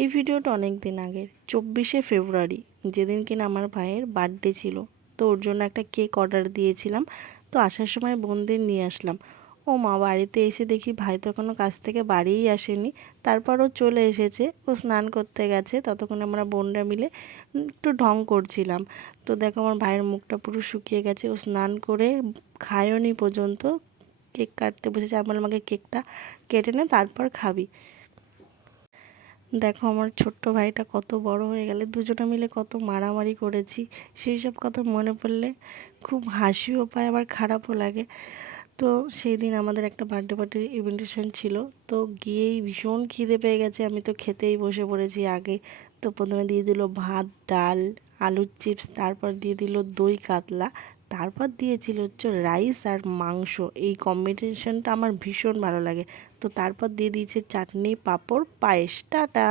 এই ভিডিওটা অনেক দিন আগের 24শে ফেব্রুয়ারি, যেদিন কিনা আমার ভাইয়ের বার্থডে ছিল। তো ওর জন্য একটা কেক অর্ডার দিয়েছিলাম। তো আসার সময় বোনদের নিয়ে আসলাম। ও মা, বাড়িতে এসে দেখি ভাই তো এখনও কাজ থেকে বাড়িই আসেনি। তারপর ও চলে এসেছে, ও স্নান করতে গেছে। ততক্ষণ আমরা বোনরা মিলে একটু ঢং করছিলাম। তো দেখো আমার ভাইয়ের মুখটা পুরো শুকিয়ে গেছে, ও স্নান করে খায়ওনি পর্যন্ত। কেক কাটতে বসেছে, আমি বললাম আমাকে কেকটা কেটে নে, তারপর খাবি। দেখো আমার ছোট্ট ভাইটা কত বড় হয়ে গেলে, দুজনে মিলে কত মারামারি করেছি। সেই সব কথা মনে পড়লে খুব হাসিও পায়, আবার খারাপও লাগে। তো সেই দিন আমাদের একটা বার্থডে পার্টির ইনভিটেশন ছিল। তো গিয়েই ভীষণ খিদে পেয়ে গেছে, আমি তো খেতেই বসে পড়েছি আগে। তো প্রথমে দিয়ে দিল ভাত, ডাল, আলুর চিপস, তারপর দিয়ে দিল দই কাতলা, তারপর দিয়েছিল হচ্ছে রাইস আর মাংস। এই কম্বিনেশনটা আমার ভীষণ ভালো লাগে। তো তারপর দিয়ে দিয়েছে চাটনি, পাঁপড়, পায়েস। টাটা।